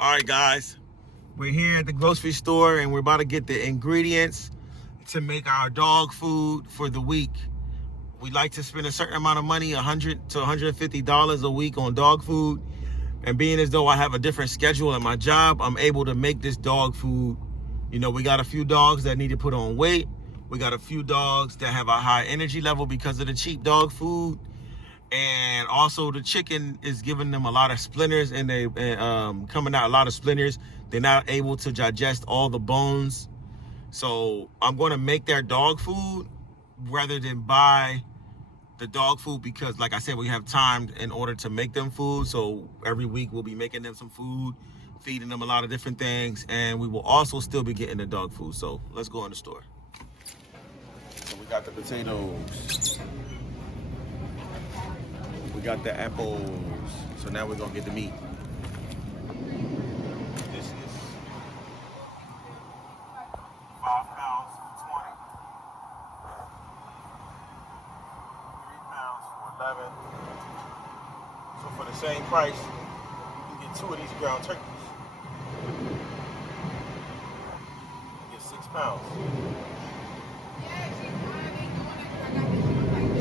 All right, guys, we're here at the grocery store and we're about to get the ingredients to make our dog food for the week. We like to spend a certain amount of money, $100 to $150 a week on dog food. And being as though I have a different schedule at my job, I'm able to make this dog food. You know, we got a few dogs that need to put on weight. We got a few dogs that have a high energy level because of the cheap dog food. And also the chicken is giving them a lot of splinters and they coming out a lot of splinters. They're not able to digest all the bones. So I'm going to make their dog food rather than buy the dog food because, like I said, we have time in order to make them food. So every week we'll be making them some food, feeding them a lot of different things, and we will also still be getting the dog food. So let's go in the store. So we got the potatoes. We got the apples. So now we're gonna get the meat. This is 5 pounds for 20. 3 pounds for 11. So for the same price, you can get 2 of these ground turkeys. You get 6 pounds.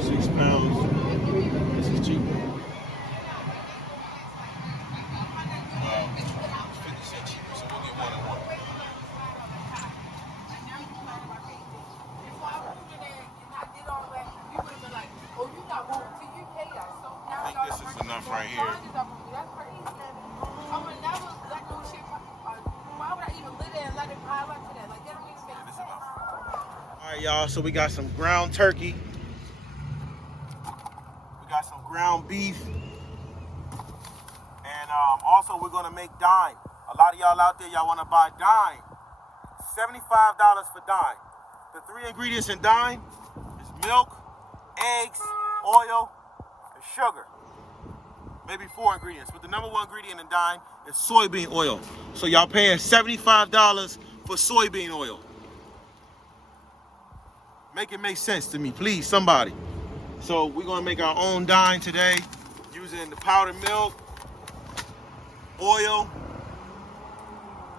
6 pounds. This is cheap. 50 cents cheaper, so we'll get 1 and 1. I think this is enough right here. All right, y'all, so we got some ground turkey. We got some ground beef. And also we're gonna make Dyne. A lot of y'all out there, y'all wanna buy Dyne. $75 for Dyne. The 3 ingredients in Dyne is milk, eggs, oil, and sugar. Maybe 4 ingredients, but the number 1 ingredient in Dyne is soybean oil. So y'all paying $75 for soybean oil. Make it make sense to me, please, somebody. So we're gonna make our own Dyne today using the powdered milk, oil,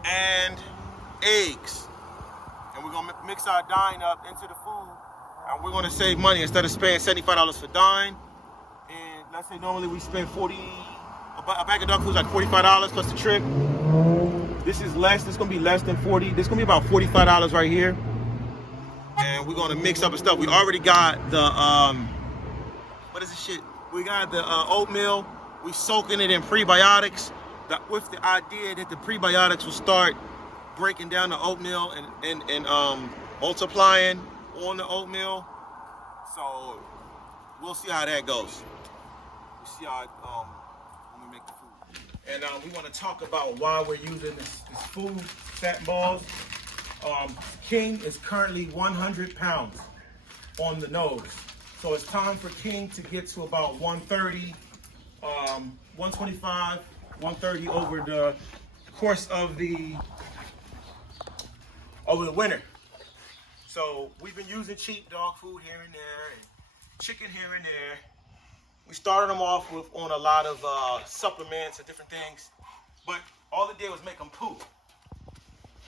and eggs. And we're gonna mix our Dyne up into the food, and we're gonna save money. Instead of spending $75 for Dyne, and let's say normally we spend a bag of dog food is like $45 plus the trip. This is less. This is gonna be less than 40. This is gonna be about $45 right here. And we're gonna mix up the stuff. We already got the what is this shit? We got the oatmeal. We soaking it in prebiotics with the idea that the prebiotics will start breaking down the oatmeal and multiplying on the oatmeal. So we'll see how that goes. We'll see how when we make the food. And we want to talk about why we're using this food, Satin balls. King is currently 100 pounds on the nose. So it's time for King to get to about 130, 125, 130 over the course of the winter. So we've been using cheap dog food here and there, and chicken here and there. We started them off on a lot of supplements and different things, but all it did was make them poop.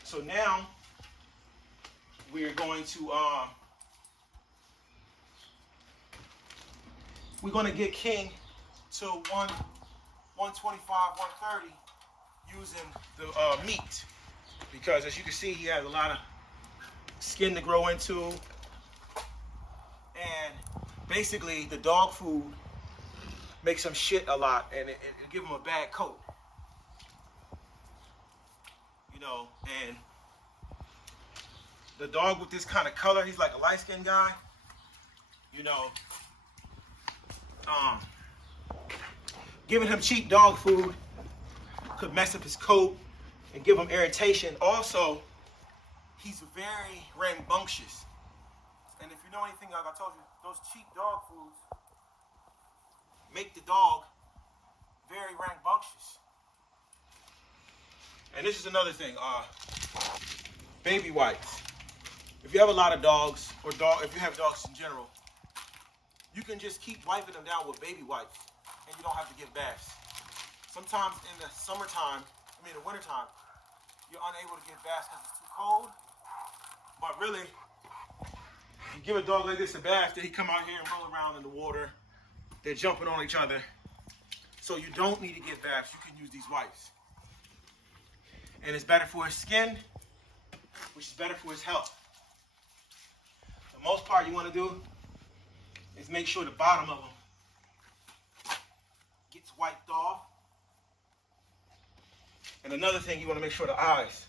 So now we're going to get King to 125, 130 using the meat, because as you can see, he has a lot of skin to grow into, and basically the dog food makes him shit a lot, and it give him a bad coat, you know. And the dog with this kind of color, he's like a light-skinned guy, you know. Giving him cheap dog food could mess up his coat and give him irritation. Also, he's very rambunctious. And if you know anything, like I told you, those cheap dog foods make the dog very rambunctious. And this is another thing, baby wipes. If you have a lot of dogs, if you have dogs in general, you can just keep wiping them down with baby wipes, and you don't have to give baths. Sometimes in the summertime, in the wintertime, you're unable to get baths because it's too cold. But really, you give a dog like this a bath, then he come out here and roll around in the water. They're jumping on each other. So you don't need to get baths. You can use these wipes. And it's better for his skin, which is better for his health. The most part you want to do is make sure the bottom of them gets wiped off. And another thing, you want to make sure the eyes.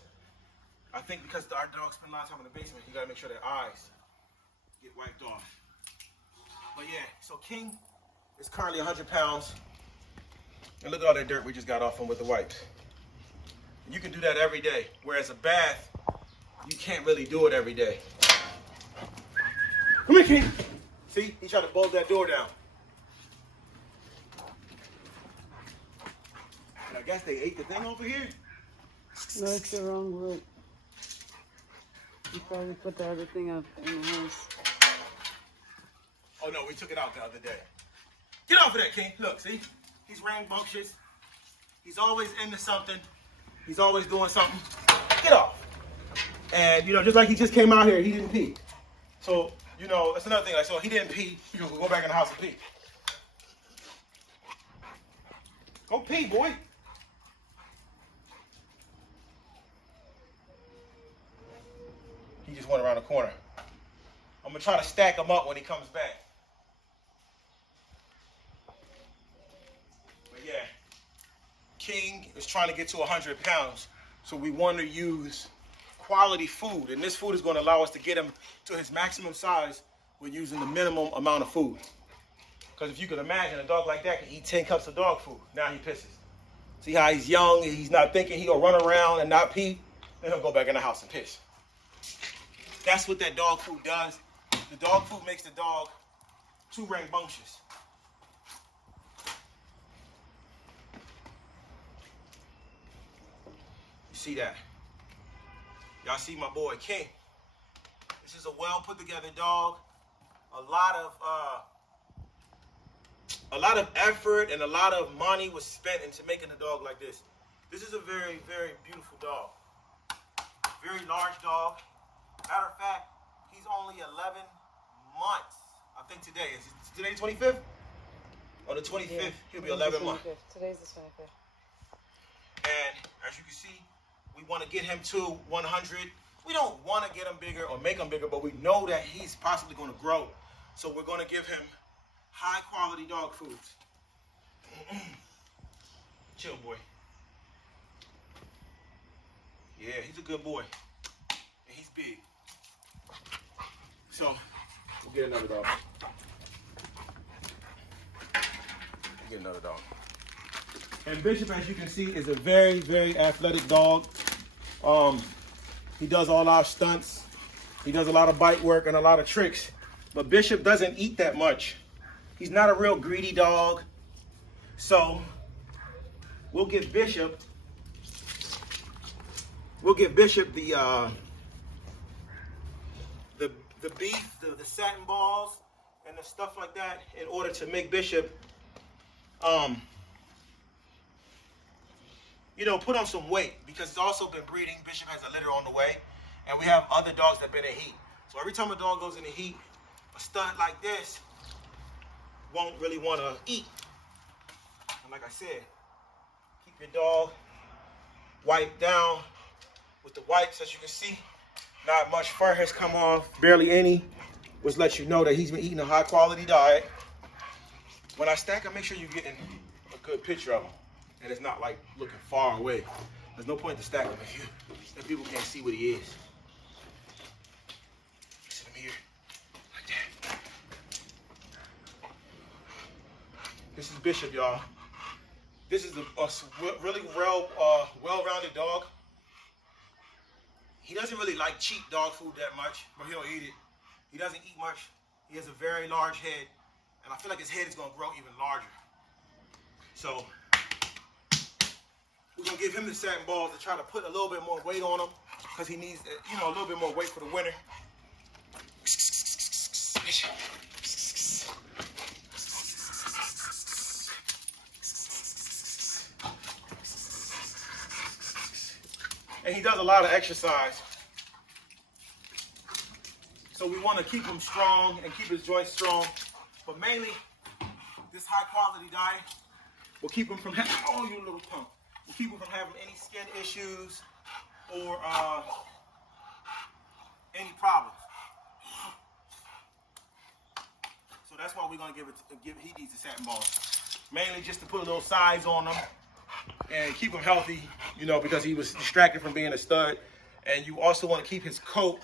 I think because our dogs spend a lot of time in the basement, you got to make sure their eyes get wiped off. But yeah, so King is currently 100 pounds. And look at all that dirt we just got off him with the wipes. You can do that every day. Whereas a bath, you can't really do it every day. Come here, King. See, he tried to bolt that door down. And I guess they ate the thing over here. No, it's the wrong rope. You probably put the other thing up in the house. Oh no, we took it out the other day. Get off of that, King. Look, see? He's rambunctious. He's always into something. He's always doing something. Get off. And, you know, just like he just came out here, he didn't pee. So, you know, that's another thing. Like, so he didn't pee. He can go back in the house and pee. Go pee, boy. He just went around the corner. I'm going to try to stack him up when he comes back. But yeah, King is trying to get to 100 pounds. So we want to use quality food. And this food is going to allow us to get him to his maximum size with using the minimum amount of food. Because if you can imagine, a dog like that can eat 10 cups of dog food. Now he pisses. See how he's young, he's not thinking, he'll run around and not pee, then he'll go back in the house and piss. That's what that dog food does. The dog food makes the dog too rambunctious. You see that? Y'all see my boy King. This is a well put together dog. A lot of effort and a lot of money was spent into making a dog like this. This is a very, very beautiful dog. Very large dog. Matter of fact, he's only 11 months. I think today is today the 25th? On the 25th, yeah, he'll be 11 months. Today's the 25th. And as you can see, we want to get him to 100. We don't want to get him bigger or make him bigger, but we know that he's possibly going to grow. So we're going to give him high quality dog foods. Chill, boy. Yeah, he's a good boy. And he's big. So, we'll get another dog. We'll get another dog. And Bishop, as you can see, is a very, very athletic dog. He does all our stunts. He does a lot of bite work and a lot of tricks. But Bishop doesn't eat that much. He's not a real greedy dog. So, we'll give Bishop the beef, the satin balls, and the stuff like that in order to make Bishop, you know, put on some weight, because he's also been breeding. Bishop has a litter on the way, and we have other dogs that have been in heat. So every time a dog goes into heat, a stud like this won't really want to eat. And like I said, keep your dog wiped down with the wipes. As you can see, not much fur has come off, barely any, which lets you know that he's been eating a high quality diet. When I stack him, make sure you're getting a good picture of him, and it's not like looking far away. There's no point to stack him if people can't see what he is. Sit him here, like that. This is Bishop, y'all. This is a really well-rounded dog. He doesn't really like cheap dog food that much, but he'll eat it. He doesn't eat much. He has a very large head, and I feel like his head is going to grow even larger. So we're going to give him the satin balls to try to put a little bit more weight on him, because he needs, you know, a little bit more weight for the winter. And he does a lot of exercise. So we want to keep him strong and keep his joints strong. But mainly, this high quality diet will keep him from having, oh, you little punk. Will keep him from having any skin issues or any problems. So that's why we're gonna he needs the satin balls. Mainly just to put a little size on him and keep him healthy, you know, because he was distracted from being a stud. And you also want to keep his coat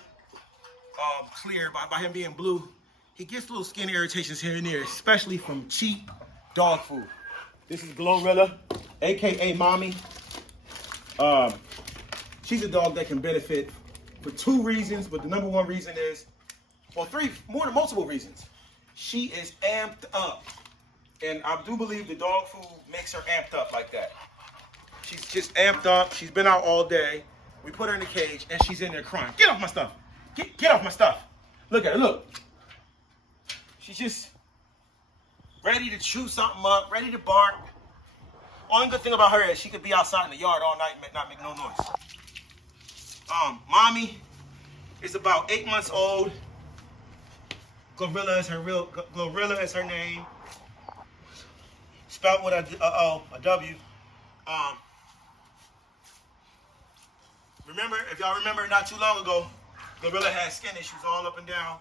clear by him being blue. He gets little skin irritations here and there, especially from cheap dog food. This is Glorilla, aka Mommy. She's a dog that can benefit for 2 reasons, but the number 1 reason is, well, 3, more than multiple reasons. She is amped up. And I do believe the dog food makes her amped up like that. She's just amped up. She's been out all day. We put her in the cage and she's in there crying. Get off my stuff. Get off my stuff. Look at her, look. She's just ready to chew something up, ready to bark. Only good thing about her is she could be outside in the yard all night and not make no noise. Mommy is about 8 months old. Glorilla is her name. Spelled with a W. Remember, if y'all remember not too long ago, Glorilla had skin issues all up and down.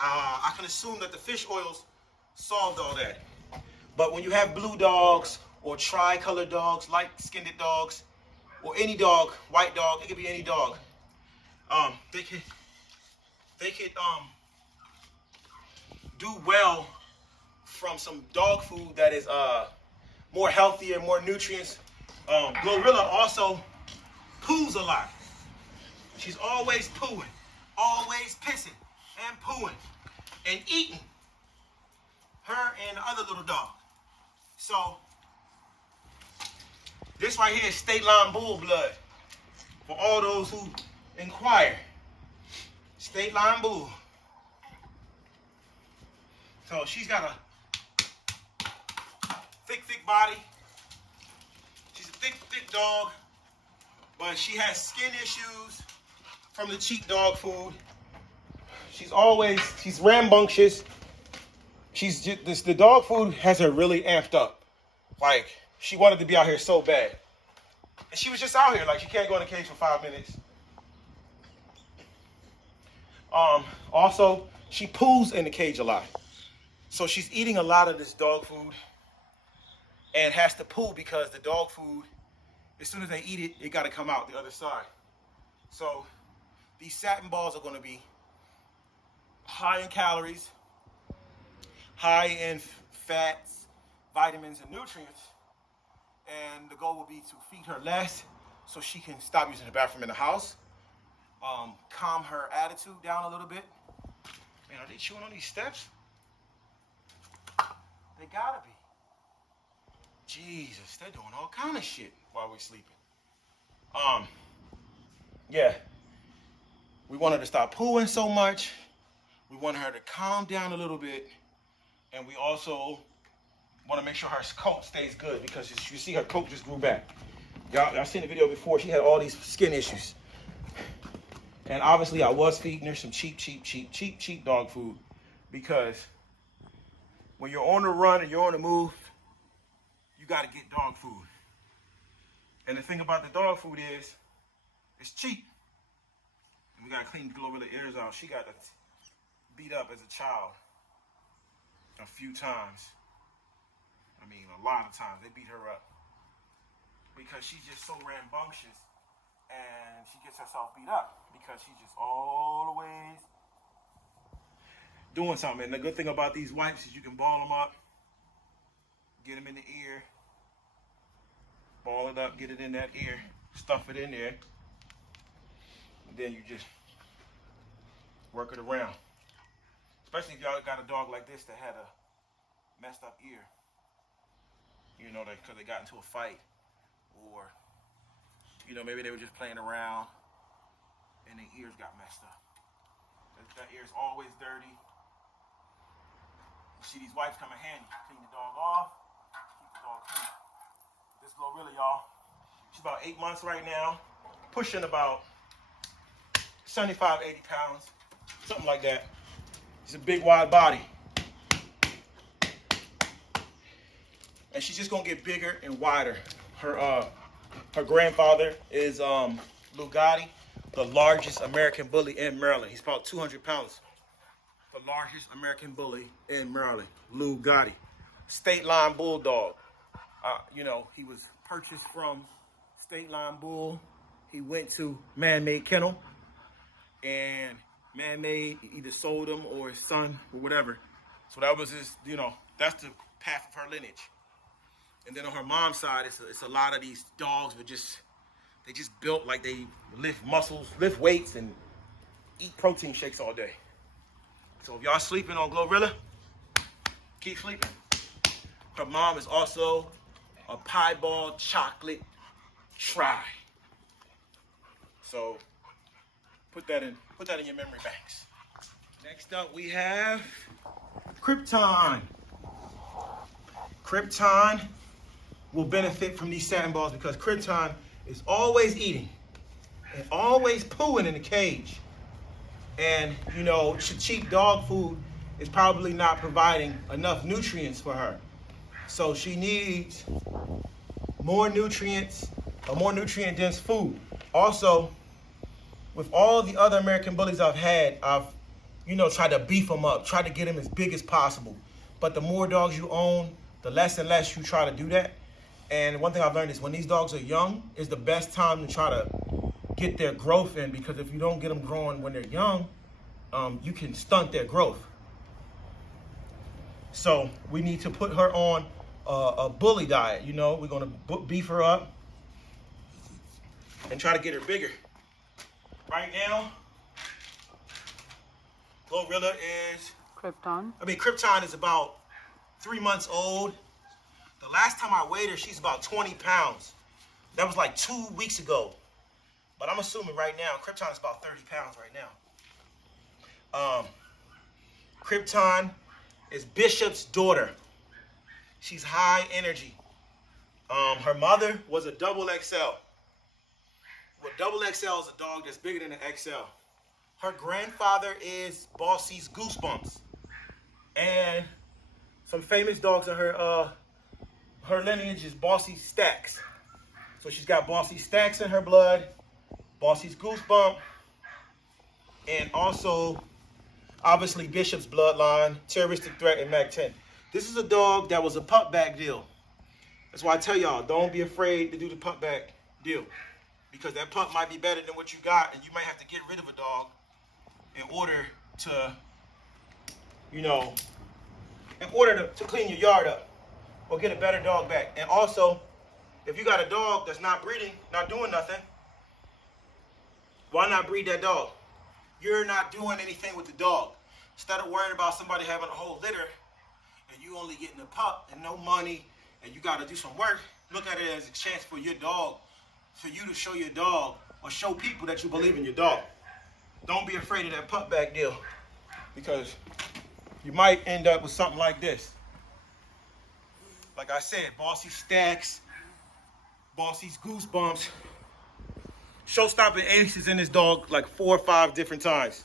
I can assume that the fish oils solved all that. But when you have blue dogs or tri-colored dogs, light-skinned dogs, or any dog, white dog, it could be any dog, they could do well from some dog food that is more healthier, more nutrients. Glorilla also poos a lot. She's always pooing, always pissing and pooing and eating. Her and the other little dog. So this right here is State Line Bull blood for all those who inquire. State Line Bull. So she's got a thick body. She's a thick dog, but she has skin issues from the cheap dog food. She's rambunctious. The dog food has her really amped up. Like, she wanted to be out here so bad. And she was just out here, like, she can't go in the cage for 5 minutes. Also, she poos in the cage a lot. So she's eating a lot of this dog food and has to poo because the dog food, as soon as they eat it, it got to come out the other side. So these satin balls are going to be high in calories, high in fats, vitamins, and nutrients. And the goal will be to feed her less so she can stop using the bathroom in the house, calm her attitude down a little bit. Man, are they chewing on these steps? They gotta be. Jesus, they're doing all kind of shit while we're sleeping. Yeah. We want her to stop pooing so much. We want her to calm down a little bit. And we also want to make sure her coat stays good because you see her coat just grew back. Y'all seen the video before. She had all these skin issues. And obviously I was feeding her some cheap dog food because when you're on the run and you're on the move, you got to get dog food. And the thing about the dog food is, it's cheap. And we got to clean Glorilla ears out. She got beat up as a child a few times. I mean, a lot of times they beat her up because she's just so rambunctious and she gets herself beat up because she's just always doing something. And the good thing about these wipes is you can ball them up, get them in the ear, ball it up, get it in that ear, stuff it in there, and then you just work it around. Especially if y'all got a dog like this that had a messed up ear. You know, because they got into a fight, or, you know, maybe they were just playing around and their ears got messed up. That ear's always dirty. You see, these wipes come in handy. Clean the dog off, keep the dog clean. This Glorilla, y'all, she's about 8 months right now. pushing about 75, 80 pounds, something like that. She's a big, wide body. And she's just gonna get bigger and wider. Her grandfather is Lugatti, the largest American bully in Maryland. He's about 200 pounds. The largest American bully in Maryland, Lugatti. State Line Bulldog. You know, he was purchased from State Line Bull. He went to Man-Made Kennel, and Man-Made either sold him or his son or whatever. So that was his, you know, that's the path of her lineage. And then on her mom's side, it's a lot of these dogs, but they just built like they lift muscles, lift weights, and eat protein shakes all day. So if y'all sleeping on Glorilla, keep sleeping. Her mom is also a piebald chocolate try. So put that in your memory banks. Next up we have Krypton. Krypton will benefit from these satin balls because Krypton is always eating and always pooing in the cage. And, you know, cheap dog food is probably not providing enough nutrients for her. So she needs more nutrients, a more nutrient-dense food. Also, with all the other American bullies I've had, I've, you know, tried to beef them up, tried to get them as big as possible. But the more dogs you own, the less and less you try to do that. And one thing I've learned is when these dogs are young is the best time to try to get their growth in, because if you don't get them growing when they're young, you can stunt their growth. So we need to put her on a bully diet. You know, we're gonna beef her up and try to get her bigger. Right now, Glorilla is Krypton is about 3 months old. The last time I weighed her, she's about 20 pounds. That was like 2 weeks ago. But I'm assuming right now, Krypton is about 30 pounds right now. Krypton is Bishop's daughter. She's high energy. Her mother was a double XL. Well, double XL is a dog that's bigger than an XL. Her grandfather is Bossy's Goosebumps. And some famous dogs in her lineage is Bossy Stacks. So she's got Bossy Stacks in her blood, Bossy's Goosebump, and also obviously Bishop's bloodline, Terroristic Threat, and Mac 10. This is a dog that was a pup back deal. That's why I tell y'all, don't be afraid to do the pup back deal, because that pup might be better than what you got, and you might have to get rid of a dog in order to, you know, to clean your yard up or get a better dog back. And also, if you got a dog that's not breeding, not doing nothing, why not breed that dog? You're not doing anything with the dog. Instead of worrying about somebody having a whole litter and you only getting a pup and no money and you got to do some work, look at it as a chance for your dog, for you to show your dog or show people that you believe in your dog. Don't be afraid of that pup back deal, because you might end up with something like this. Like I said, Bossy Stacks, Bossy's Goosebumps, show-stopping aces in this dog like 4 or 5 different times.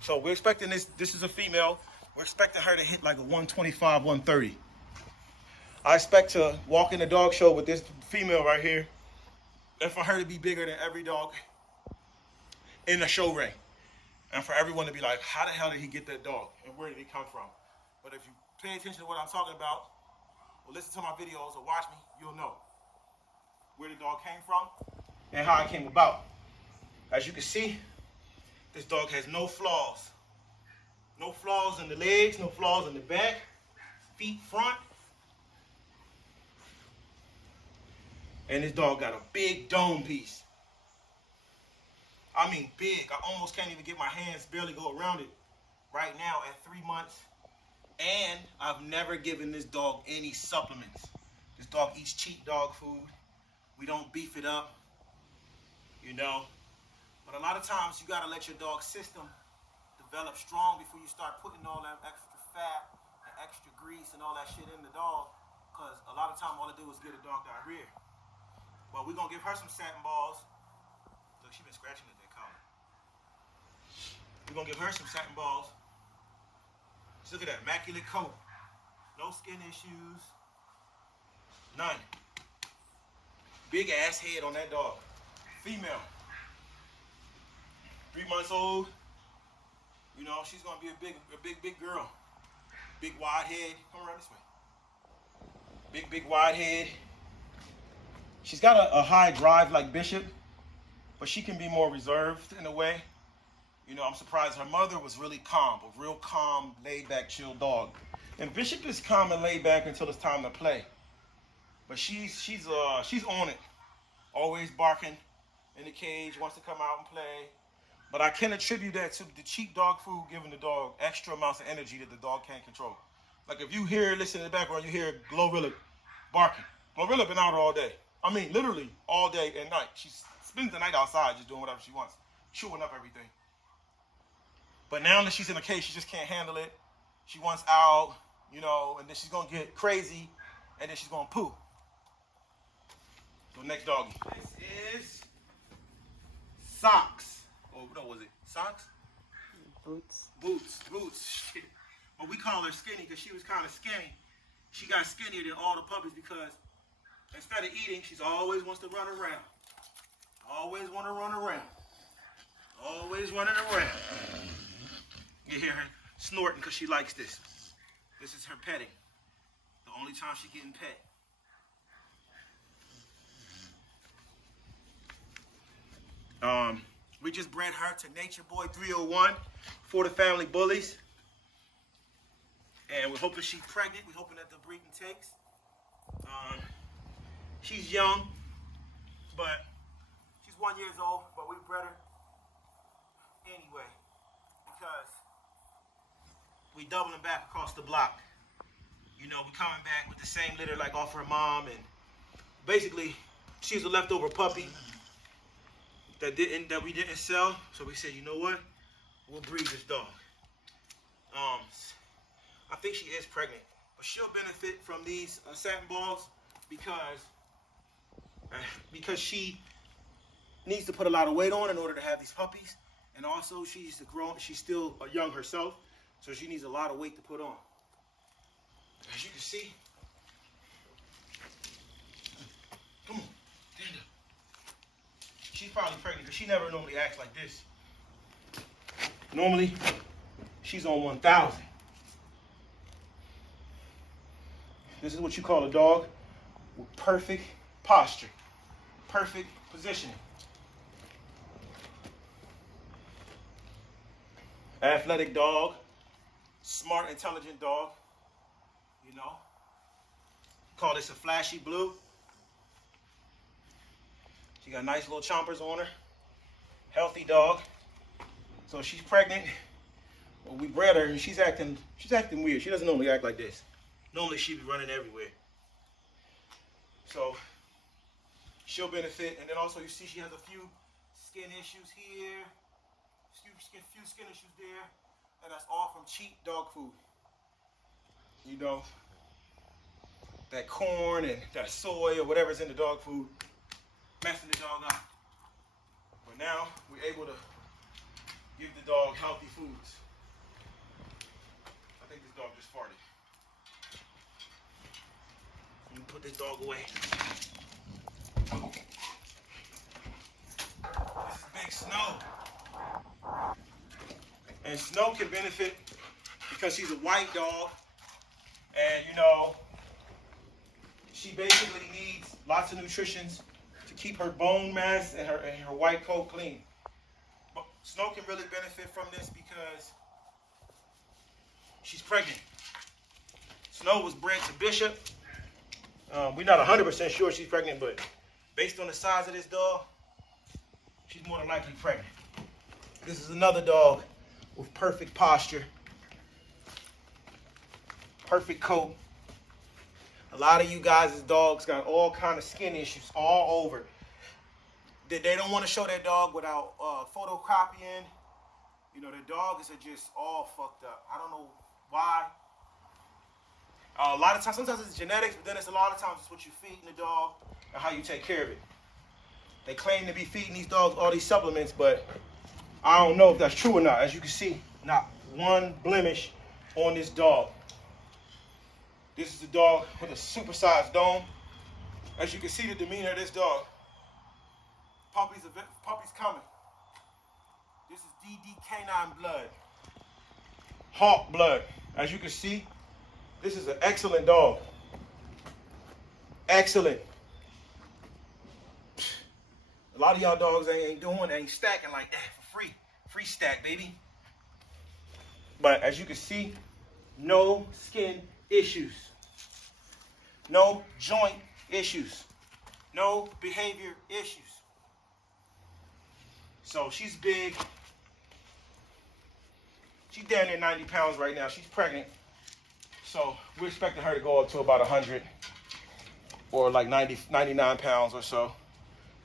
So we're expecting this is a female, we're expecting her to hit like a 125, 130. I expect to walk in the dog show with this female right here, and for her to be bigger than every dog in the show ring. And for everyone to be like, how the hell did he get that dog? And where did he come from? But if you pay attention to what I'm talking about, or listen to my videos, or watch me, you'll know where the dog came from and how it came about. As you can see, this dog has no flaws. No flaws in the legs, no flaws in the back, feet front. And this dog got a big dome piece. I mean big. I almost can't even get my hands, barely go around it right now at 3 months. And I've never given this dog any supplements. This dog eats cheap dog food. We don't beef it up, you know. But a lot of times you gotta let your dog's system develop strong before you start putting all that extra fat and extra grease and all that shit in the dog. Because a lot of time all it do is get a dog diarrhea. But we're gonna give her some satin balls We're gonna give her some satin balls. Just look at that, immaculate coat. No skin issues. None. Big ass head on that dog. Female. 3 months old. You know, she's gonna be a big girl. Big wide head. Come around this way. Big wide head. She's got a high drive like Bishop, but she can be more reserved in a way. You know, I'm surprised her mother was really calm, a real calm, laid back, chill dog. And Bishop is calm and laid back until it's time to play. But she's on it. Always barking in the cage, wants to come out and play. But I can attribute that to the cheap dog food giving the dog extra amounts of energy that the dog can't control. Like if you hear, listen in the background, you hear Glorilla barking. Glorilla been out all day. I mean, literally all day and night. She spends the night outside just doing whatever she wants, chewing up everything. But now that she's in a cage, she just can't handle it. She wants out, you know, and then she's gonna get crazy, and then she's gonna poo. So next doggy. This is Socks. Oh, no, was it Socks? Boots. Shit. But we call her Skinny because she was kind of skinny. She got skinnier than all the puppies because instead of eating, she's always wants to run around. Always want to run around. Always running around. You hear her snorting because she likes this. This is her petting. The only time she's getting pet. We just bred her to Nature Boy 301 for the family bullies. And we're hoping she's pregnant. We're hoping that the breeding takes. She's young, but she's 1 year old, but we bred her anyway because we doubling back across the block. You know, we coming back with the same litter like off her mom, and basically she's a leftover puppy that we didn't sell. So we said, you know what? We'll breed this dog. I think she is pregnant, but she'll benefit from these satin balls because she needs to put a lot of weight on in order to have these puppies, and also she's still young herself, so she needs a lot of weight to put on. As you can see, come on, stand up. She's probably pregnant because she never normally acts like this. Normally, she's on 1,000. This is what you call a dog with perfect posture, perfect positioning. Athletic dog, smart, intelligent dog, you know. Call this a flashy blue. She got nice little chompers on her. Healthy dog. So she's pregnant. Well, we bred her and she's acting weird. She doesn't normally act like this. Normally she'd be running everywhere. So she'll benefit. And then also you see she has a few skin issues here. Few skin issues there. And that's all from cheap dog food. You know, that corn and that soy or whatever's in the dog food, messing the dog up. But now we're able to give the dog healthy foods. I think this dog just farted. Let me put this dog away. This is Big Snow. And Snow can benefit because she's a white dog. And, you know, she basically needs lots of nutrition to keep her bone mass and her white coat clean. But Snow can really benefit from this because she's pregnant. Snow was bred to Bishop. We're not 100% sure she's pregnant, but based on the size of this dog, she's more than likely pregnant. This is another dog with perfect posture, perfect coat. A lot of you guys' dogs got all kind of skin issues all over. They don't want to show their dog without photocopying. You know, the dogs are just all fucked up. I don't know why. A lot of times, sometimes it's genetics, but then it's a lot of times it's what you feed the dog and how you take care of it. They claim to be feeding these dogs all these supplements, but I don't know if that's true or not. As you can see, not one blemish on this dog. This is the dog with a supersized dome. As you can see the demeanor of this dog. Puppy's coming. This is DD canine blood. Hawk blood. As you can see, this is an excellent dog. Excellent. A lot of y'all dogs ain't stacking like that for free. Free stack, baby. But as you can see, no skin issues. No joint issues. No behavior issues. So she's big. She's down near 90 pounds right now. She's pregnant. So we're expecting her to go up to about 100 or like 90, 99 pounds or so.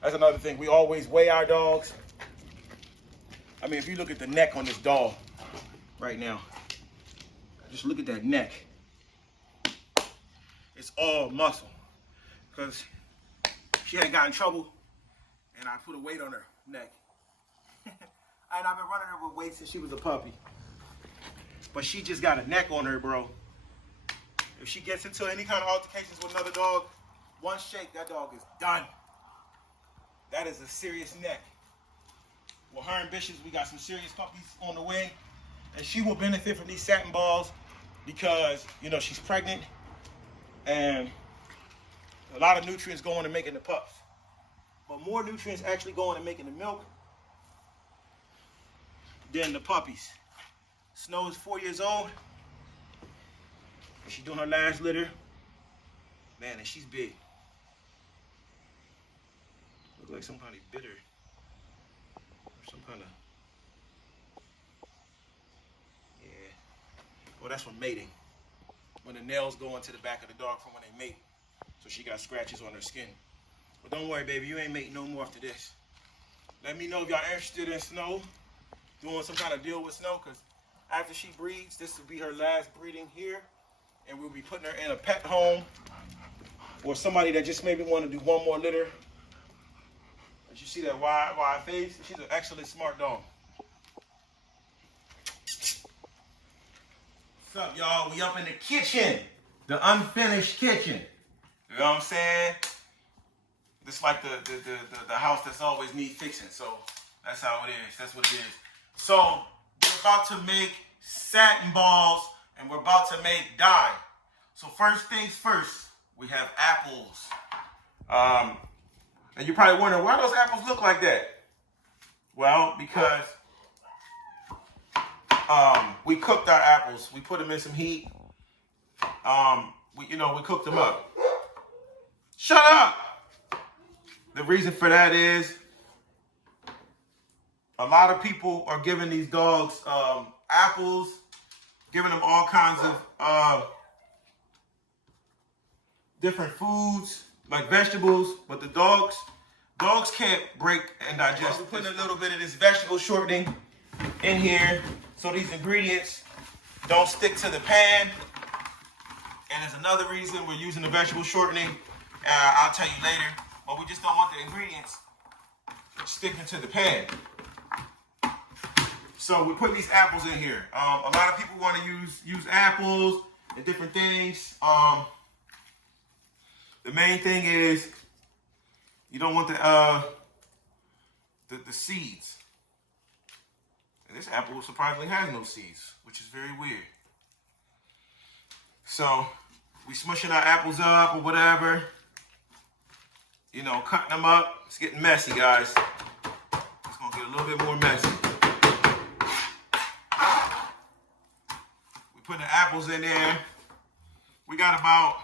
That's another thing. We always weigh our dogs. I mean, if you look at the neck on this dog right now, just look at that neck. It's all muscle because she had got in trouble and I put a weight on her neck. And I've been running her with weights since she was a puppy. But she just got a neck on her, bro. If she gets into any kind of altercations with another dog, one shake, that dog is done. That is a serious neck. Well, her and Bishop's, we got some serious puppies on the way. And she will benefit from these Satin balls because, you know, she's pregnant. And a lot of nutrients go into making the pups. But more nutrients actually go into making the milk than the puppies. Snow is 4 years old. She's doing her last litter. Man, and she's big. Look like somebody bit her. Or some kind of... Yeah. Well, that's from mating. When the nails go into the back of the dog from when they mate. So she got scratches on her skin. But don't worry, baby. You ain't mating no more after this. Let me know if y'all interested in Snow. Doing some kind of deal with Snow. Because after she breeds, this will be her last breeding here. And we'll be putting her in a pet home. Or somebody that just maybe want to do one more litter. As you see that wide face, she's an excellent smart dog. What's up, y'all? We up in the kitchen. The unfinished kitchen. You know what I'm saying? This like the house that's always need fixing. So that's how it is. That's what it is. So we're about to make Satin balls and we're about to make Dyne. So first things first, we have apples. And you're probably wondering, why those apples look like that? Well, because we cooked our apples. We put them in some heat. We cooked them up. Shut up! The reason for that is a lot of people are giving these dogs apples, giving them all kinds of different foods, like vegetables, but the dogs can't break and digest. We're putting a little bit of this vegetable shortening in here so these ingredients don't stick to the pan. And there's another reason we're using the vegetable shortening. I'll tell you later, but we just don't want the ingredients sticking to the pan. So we put these apples in here. A lot of people want to use apples and different things. The main thing is you don't want the seeds. And this apple surprisingly has no seeds, which is very weird. So we smushing our apples up or whatever. You know, cutting them up. It's getting messy, guys. It's gonna get a little bit more messy. We put the apples in there. We got about,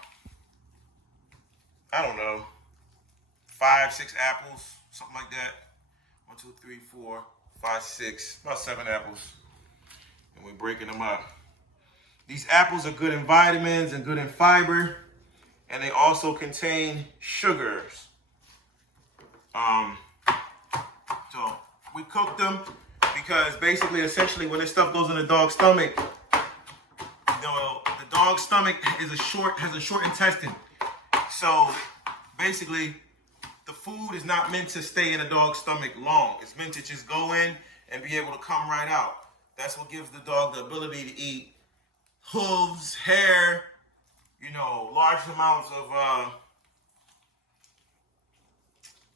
I don't know, 5, 6 apples, something like that. 1, 2, 3, 4, 5, 6, about 7 apples. And we're breaking them up. These apples are good in vitamins and good in fiber. And they also contain sugars. So we cooked them because basically, essentially, when this stuff goes in the dog's stomach, the dog's stomach has a short intestine. So basically, the food is not meant to stay in a dog's stomach long. It's meant to just go in and be able to come right out. That's what gives the dog the ability to eat hooves, hair, you know, large amounts of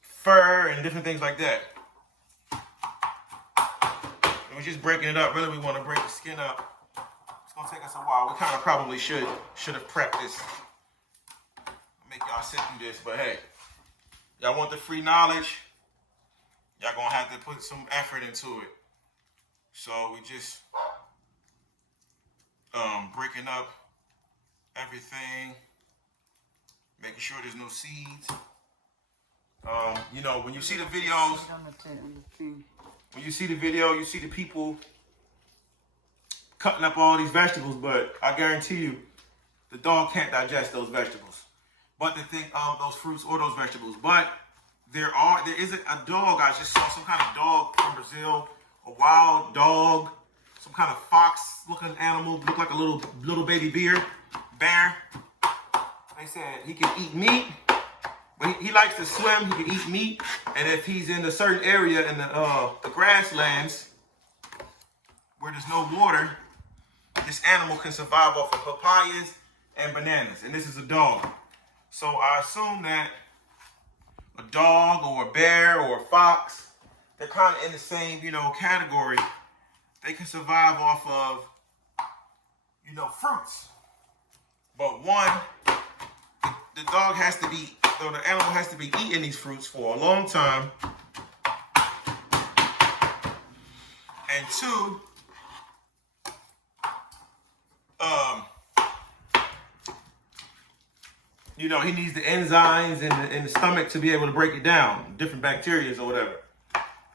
fur and different things like that. And we're just breaking it up. Really, we want to break the skin up. It's gonna take us a while. We kind of probably should have prepped this. Make y'all sit through this, but hey, y'all want the free knowledge? Y'all gonna have to put some effort into it. So we just breaking up everything, making sure there's no seeds. You know, when you see the videos, when you see the video, you see the people cutting up all these vegetables, but I guarantee you, the dog can't digest those vegetables. But the thing, those fruits or those vegetables. But there is a dog. I just saw some kind of dog from Brazil, a wild dog, some kind of fox-looking animal, looked like a little baby bear. They said he can eat meat, but he likes to swim. He can eat meat, and if he's in a certain area in the grasslands where there's no water, this animal can survive off of papayas and bananas. And this is a dog. So I assume that a dog or a bear or a fox, they're kind of in the same, you know, category. They can survive off of, you know, fruits. But one, the dog has to be, so the animal has to be eating these fruits for a long time. And two, you know, he needs the enzymes in the stomach to be able to break it down, different bacteria or whatever.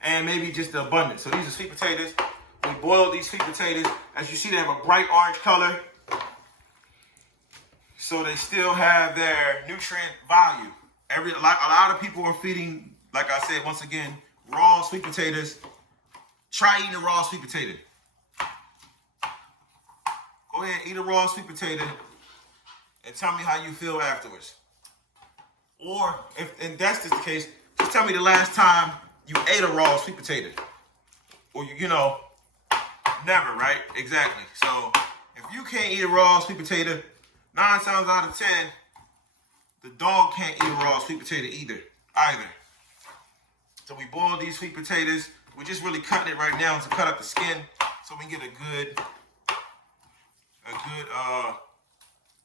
And maybe just the abundance. So these are sweet potatoes. We boil these sweet potatoes. As you see, they have a bright orange color. So they still have their nutrient value. A lot of people are feeding, like I said, once again, raw sweet potatoes. Try eating a raw sweet potato. Go ahead, eat a raw sweet potato and tell me how you feel afterwards. Or, if that's just the case, just tell me the last time you ate a raw sweet potato. Or, you know, never, right? Exactly. So, if you can't eat a raw sweet potato, 9 times out of 10, the dog can't eat a raw sweet potato either. So we boil these sweet potatoes. We're just really cutting it right now to cut up the skin so we can get a good,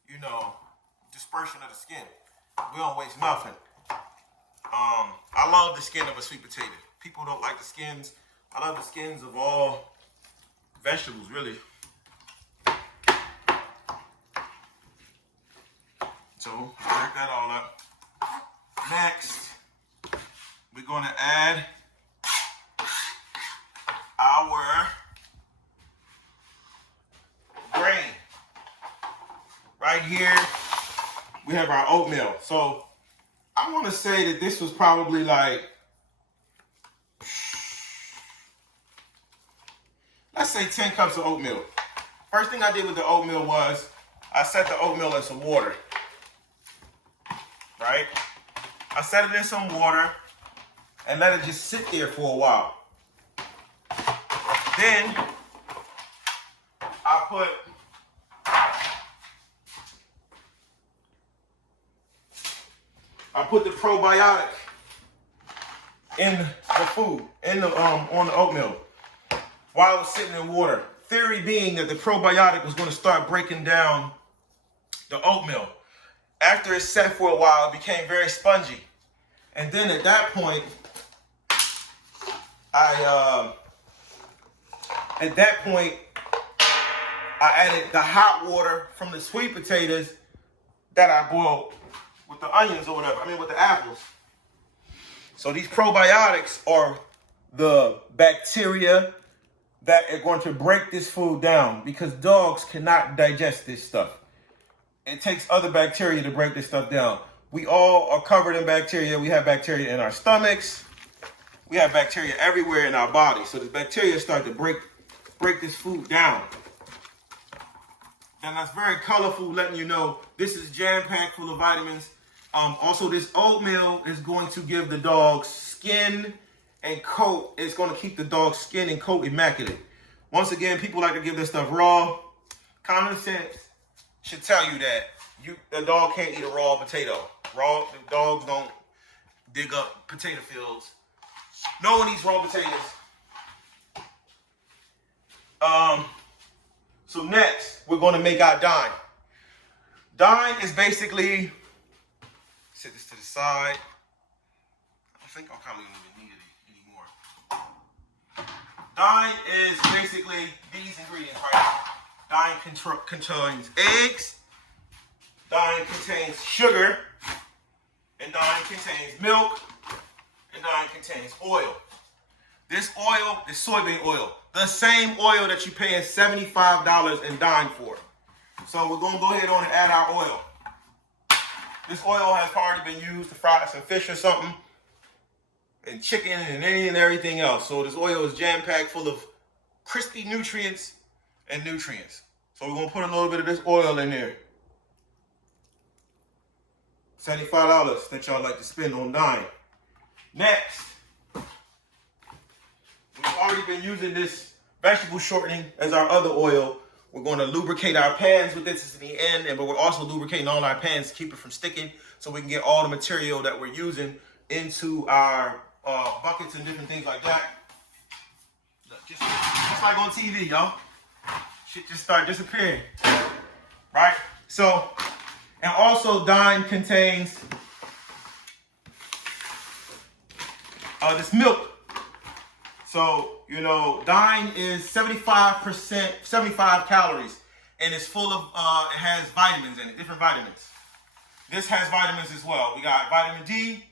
you know, dispersion of the skin. We don't waste nothing. I love the skin of a sweet potato. People don't like the skins. I love the skins of all vegetables, really. So, break that all up. Next, we're going to add our grain. Right here, we have our oatmeal. So, I want to say that this was probably like, let's say 10 cups of oatmeal. First thing I did with the oatmeal was I set the oatmeal in some water. Right? I set it in some water and let it just sit there for a while. Then I put the probiotic in the food, on the oatmeal while it was sitting in water. Theory being that the probiotic was going to start breaking down the oatmeal. After it sat for a while, it became very spongy. And then at that point, I added the hot water from the sweet potatoes that I boiled with the onions or whatever. With the apples. So these probiotics are the bacteria that are going to break this food down because dogs cannot digest this stuff. It takes other bacteria to break this stuff down. We all are covered in bacteria. We have bacteria in our stomachs. We have bacteria everywhere in our body. So the bacteria start to break this food down. And that's very colorful, letting you know this is jam-packed full of vitamins. Also, this oatmeal is going to give the dog skin and coat. It's going to keep the dog's skin and coat immaculate. Once again, people like to give this stuff raw. Common sense should tell you that the dog can't eat a raw potato. The dogs don't dig up potato fields. No one eats raw potatoes. So next, we're going to make our Dyne. Dyne is basically, set this to the side. I think I probably don't even need it anymore. Dyne is basically these ingredients right here. Dyne contains eggs. Dyne contains sugar. And Dyne contains milk. And Dyne contains oil. This oil is soybean oil. The same oil that you're paying $75 in Dyne for. So we're going to go ahead on and add our oil. This oil has already been used to fry some fish or something. And chicken and any and everything else. So this oil is jam-packed full of crispy nutrients and nutrients. So we're going to put a little bit of this oil in there. $75 that y'all like to spend on Dyne. Next, we've already been using this vegetable shortening as our other oil. We're going to lubricate our pans with this in the end, but we're also lubricating all our pans to keep it from sticking so we can get all the material that we're using into our buckets and different things like that. Look, just like on TV, y'all. Shit just start disappearing. Right? So, and also Dyne contains this milk. So, you know, Dyne is 75 calories, and it's full of, it has vitamins in it, different vitamins. This has vitamins as well. We got vitamin D,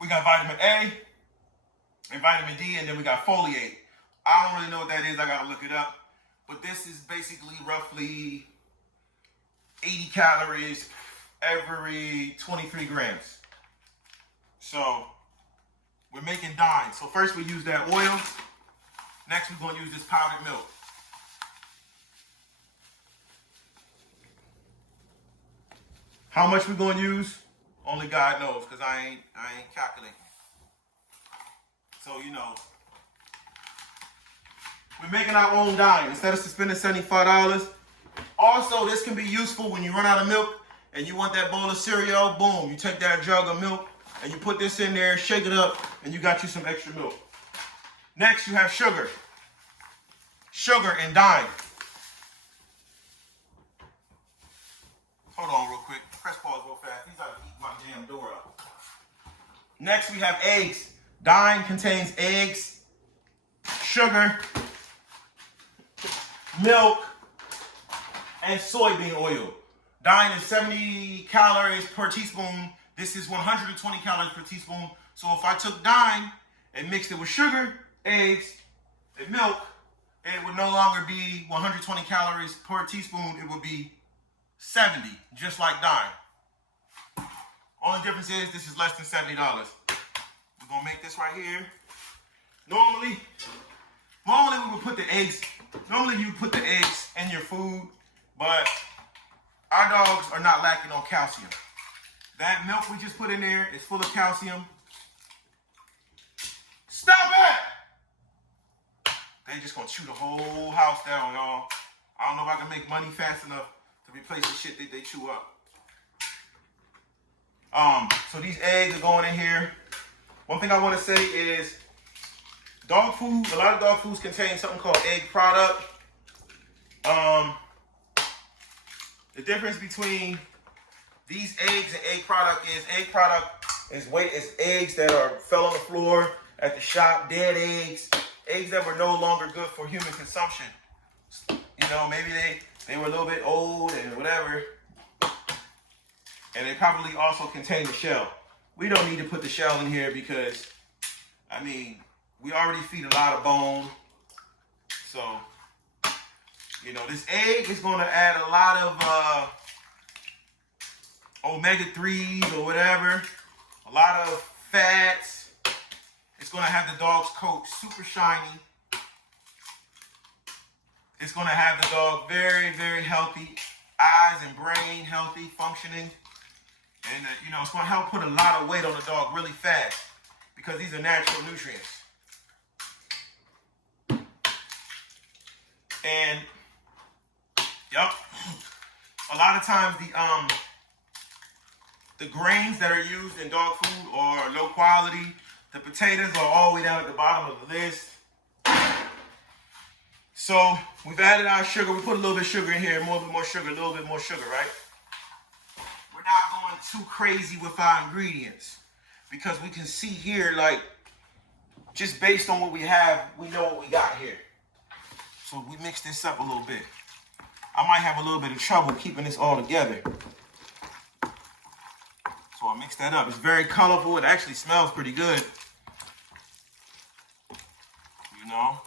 we got vitamin A, and vitamin D, and then we got foliate. I don't really know what that is, I gotta look it up. But this is basically roughly 80 calories every 23 grams. So, we're making Dyne. So first we use that oil. Next we're going to use this powdered milk. How much we're going to use? Only God knows, because I ain't calculating. So, you know, we're making our own Dyne instead of spending $75. Also, this can be useful when you run out of milk and you want that bowl of cereal. Boom, you take that jug of milk and you put this in there, shake it up, and you got you some extra milk. Next, you have sugar. Sugar and Dyne. Hold on real quick. Press pause real fast. These are to eat my damn door up. Next, we have eggs. Dyne contains eggs, sugar, milk, and soybean oil. Dyne is 70 calories per teaspoon. This is 120 calories per teaspoon. So if I took Dyne and mixed it with sugar, eggs, and milk, it would no longer be 120 calories per teaspoon. It would be 70, just like Dyne. Only difference is this is less than $70. We're gonna make this right here. Normally we would put the eggs. Normally you would put the eggs in your food, but our dogs are not lacking on calcium. That milk we just put in there is full of calcium. Stop it! They just gonna chew the whole house down, y'all. I don't know if I can make money fast enough to replace the shit that they chew up. So these eggs are going in here. One thing I want to say is dog food, a lot of dog foods contain something called egg product. The difference between these eggs and egg product is eggs that fell on the floor at the shop, dead eggs that were no longer good for human consumption. You know, maybe they were a little bit old and whatever. And they probably also contain the shell. We don't need to put the shell in here because, I mean, we already feed a lot of bone. So, you know, this egg is going to add a lot of omega-3s or whatever. A lot of fats. It's going to have the dog's coat super shiny. It's going to have the dog very, very healthy. Eyes and brain healthy, functioning. And, you know, it's going to help put a lot of weight on the dog really fast because these are natural nutrients. And yep, a lot of times the grains that are used in dog food are low quality. The potatoes are all the way down at the bottom of the list. So we've added our sugar. We put a little bit of sugar in here, a little bit more sugar, right? We're not going too crazy with our ingredients because we can see here, like, just based on what we have, we know what we got here. So we mix this up a little bit. I might have a little bit of trouble keeping this all together. So I mix that up. It's very colorful. It actually smells pretty good. You know?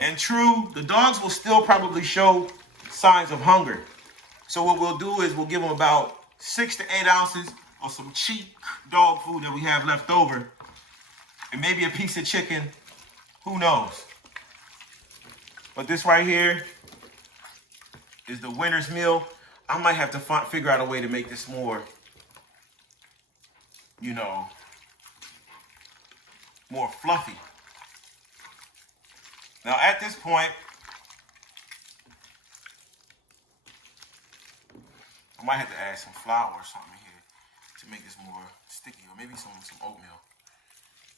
And true, the dogs will still probably show signs of hunger. So what we'll do is we'll give them about 6 to 8 ounces of some cheap dog food that we have left over. And maybe a piece of chicken. Who knows? But this right here is the winter's meal. I might have to figure out a way to make this more, you know, more fluffy. Now at this point, I might have to add some flour or something here to make this more sticky, or maybe some oatmeal.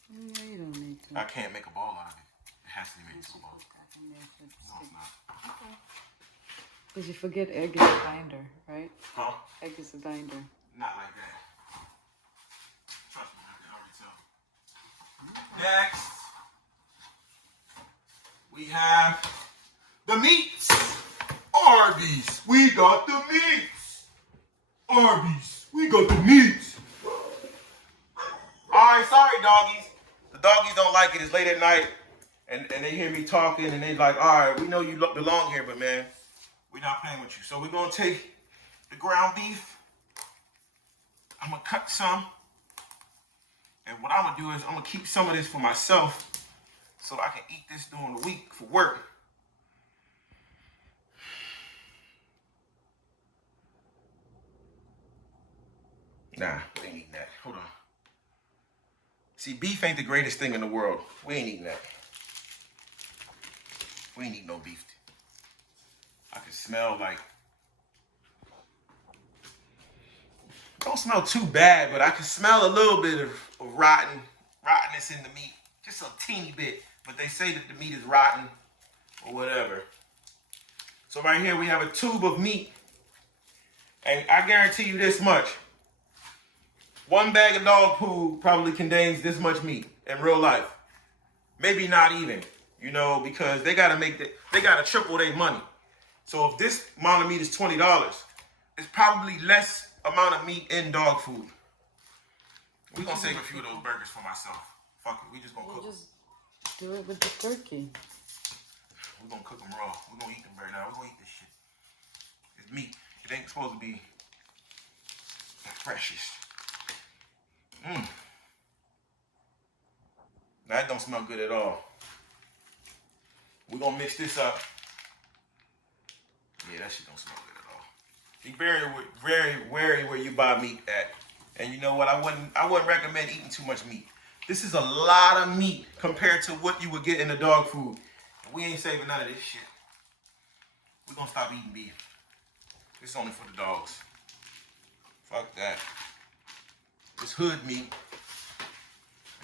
Yeah, you don't need to. I can't make a ball out of it. It has to be made into a ball. No, it's not. Okay. Because you forget egg is a binder, right? Huh? Egg is a binder. Not like that. Trust me, I can already tell. Next, we have the meats. Arby's, we got the meats. Arby's, we got the meats. All right, sorry, doggies. The doggies don't like it. It's late at night, and they hear me talking, and they like, all right, we know you belong here, but man, we're not playing with you. So we're gonna take the ground beef. I'm gonna cut some, and what I'm gonna do is I'm gonna keep some of this for myself, so I can eat this during the week for work. Nah, we ain't eating that. Hold on. See, beef ain't the greatest thing in the world. We ain't eating that. We ain't eating no beef. I can smell like... Don't smell too bad, but I can smell a little bit of rottenness in the meat. Just a teeny bit. But they say that the meat is rotten or whatever. So right here we have a tube of meat. And I guarantee you this much. One bag of dog food probably contains this much meat in real life. Maybe not even, you know, because they gotta triple their money. So if this amount of meat is $20, it's probably less amount of meat in dog food. We're gonna save a few of those burgers for myself. Fuck it, we just gonna cook them. Just do it with the turkey. We're gonna cook them raw. We're gonna eat them right now. We're gonna eat this shit. It's meat. It ain't supposed to be the freshest. That don't smell good at all. We're gonna mix this up. Yeah, that shit don't smell good at all. Be very wary where you buy meat at. And you know what? I wouldn't recommend eating too much meat. This is a lot of meat compared to what you would get in the dog food. And we ain't saving none of this shit. We're gonna stop eating beef. This is only for the dogs. Fuck that. It's hood meat.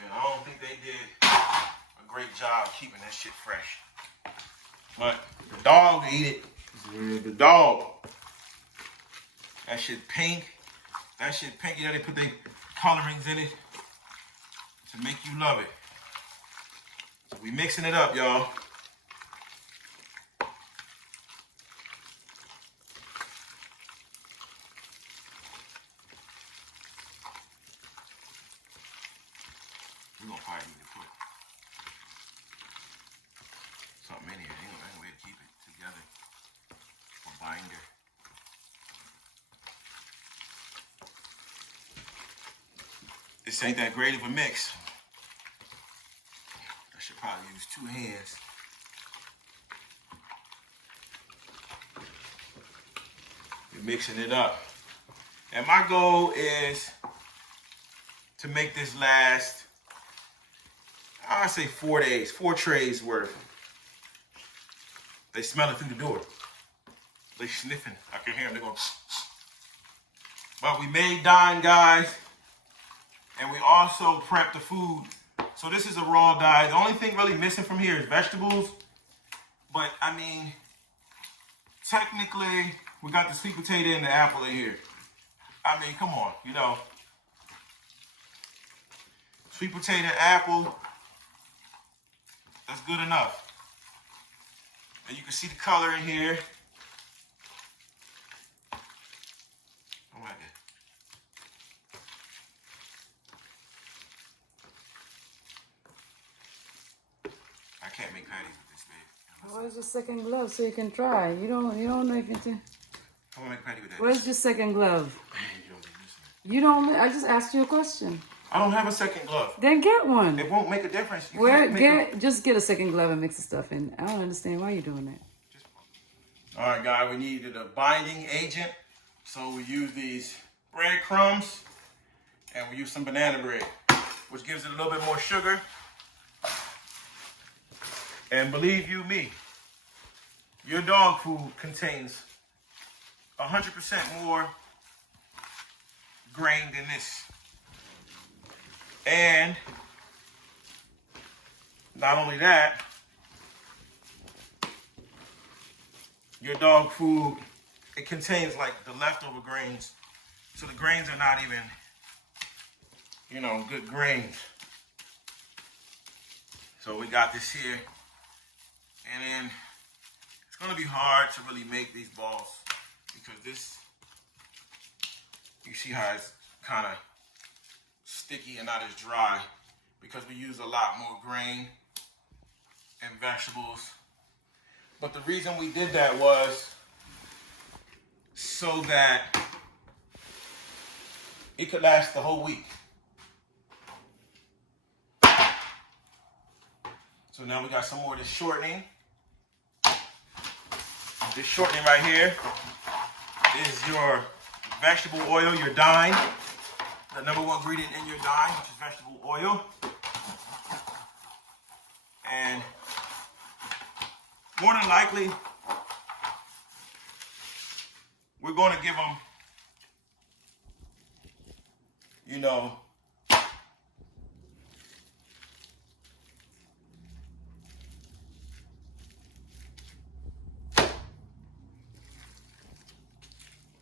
And I don't think they did a great job keeping that shit fresh. But the dog eat it. The dog. That shit pink. That shit pink. Yeah, they put their colorings in it to make you love it. So we mixing it up, y'all. We're gonna probably need to put something in here. Ain't no way to keep it together. A binder. This ain't that great of a mix. I should probably use 2 hands. We're mixing it up. And my goal is to make this last, I say 4 days, 4 trays worth. They smell it through the door. They sniffing. I can hear them. They're going. But we made Dyne, guys. And we also prepped the food. So this is a raw diet. The only thing really missing from here is vegetables. But, I mean, technically, we got the sweet potato and the apple in here. I mean, come on, you know. Sweet potato, apple, that's good enough. And you can see the color in here. I like it. I can't make patties with this, babe. Where's your second glove so you can try? You don't know if you can. I want to make a patty with that. Where's your second glove? Man, you don't be listening. You don't. I just asked you a question. I don't have a second glove. Then get one. It won't make a difference. Just get a second glove and mix the stuff in. I don't understand why you're doing that. All right, guys, we needed a binding agent. So we use these breadcrumbs and we use some banana bread, which gives it a little bit more sugar. And believe you me, your dog food contains 100% more grain than this. And not only that, your dog food, it contains like the leftover grains. So the grains are not even, you know, good grains. So we got this here. And then it's gonna be hard to really make these balls because this, you see how it's kind of sticky and not as dry because we use a lot more grain and vegetables. But the reason we did that was so that it could last the whole week. So now we got some more of this shortening. This shortening right here is your vegetable oil, your Dyne. The number one ingredient in your Dyne, which is vegetable oil. And more than likely, we're going to give them, you know,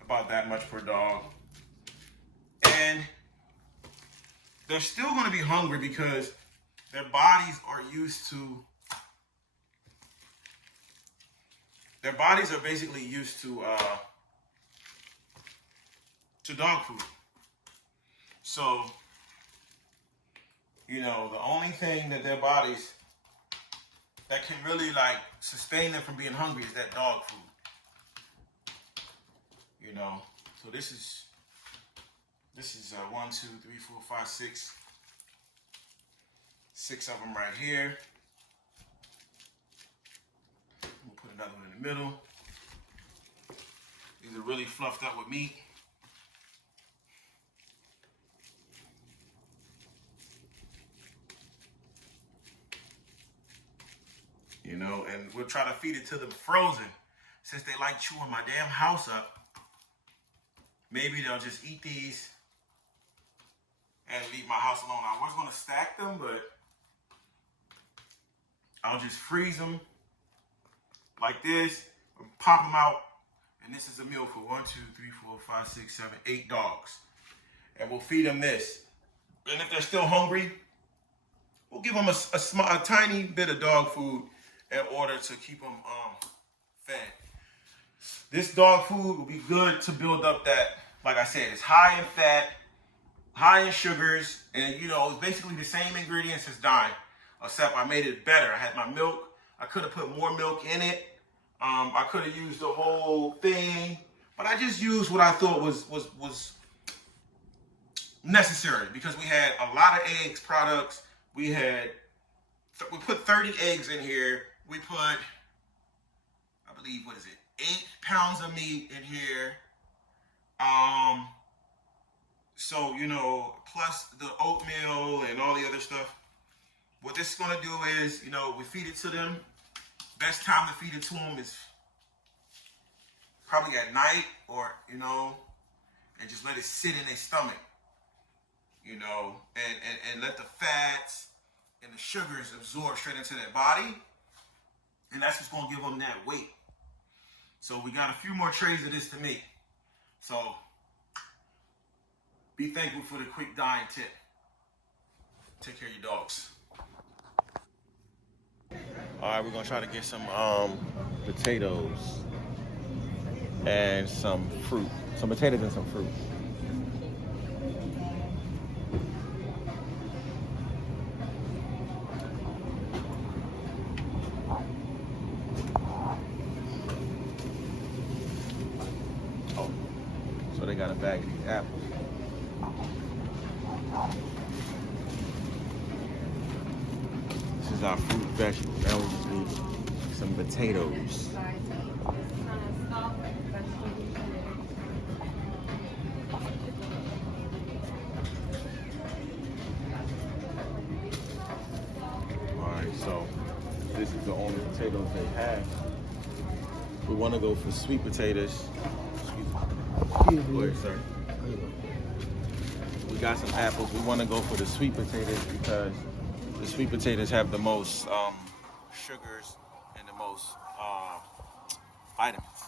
about that much per dog. And they're still going to be hungry because their bodies are used to, their bodies are basically used to dog food. So, you know, the only thing that their bodies that can really like sustain them from being hungry is that dog food. You know, so this is 1, 2, 3, 4, 5, 6. 6 of them right here. We'll put another one in the middle. These are really fluffed up with meat. You know, and we'll try to feed it to them frozen. Since they like chewing my damn house up, maybe they'll just eat these and leave my house alone. I was gonna stack them, but I'll just freeze them like this, pop them out, and this is a meal for 1, 2, 3, 4, 5, 6, 7, 8 dogs. And we'll feed them this. And if they're still hungry, we'll give them a tiny bit of dog food in order to keep them fed. This dog food will be good to build up that, like I said, it's high in fat, high in sugars, and you know, it's basically the same ingredients as Dyne, except I made it better. I had my milk. I could have put more milk in it. I could have used the whole thing, but I just used what I thought was necessary because we had a lot of eggs products. We put 30 eggs in here. We put, I believe, 8 pounds of meat in here. So, you know, plus the oatmeal and all the other stuff. What this is going to do is, you know, we feed it to them. best time to feed it to them is probably at night, or and just let it sit in their stomach, and let the fats and the sugars absorb straight into their body, and that's what's gonna give them that weight. So we got a few more trays of this to make. So be thankful for the quick Dyne tip. Take care of your dogs. All right, we're gonna try to get some potatoes and some fruit. Some potatoes and some fruit. Oh, so they got a bag of these apples. This is our fruit vegetable. Now we just need some potatoes. So this is the only potatoes they have. We want to go for sweet potatoes. Excuse me. Go ahead, sir. We got some apples. We want to go for the sweet potatoes because the sweet potatoes have the most sugars and the most vitamins.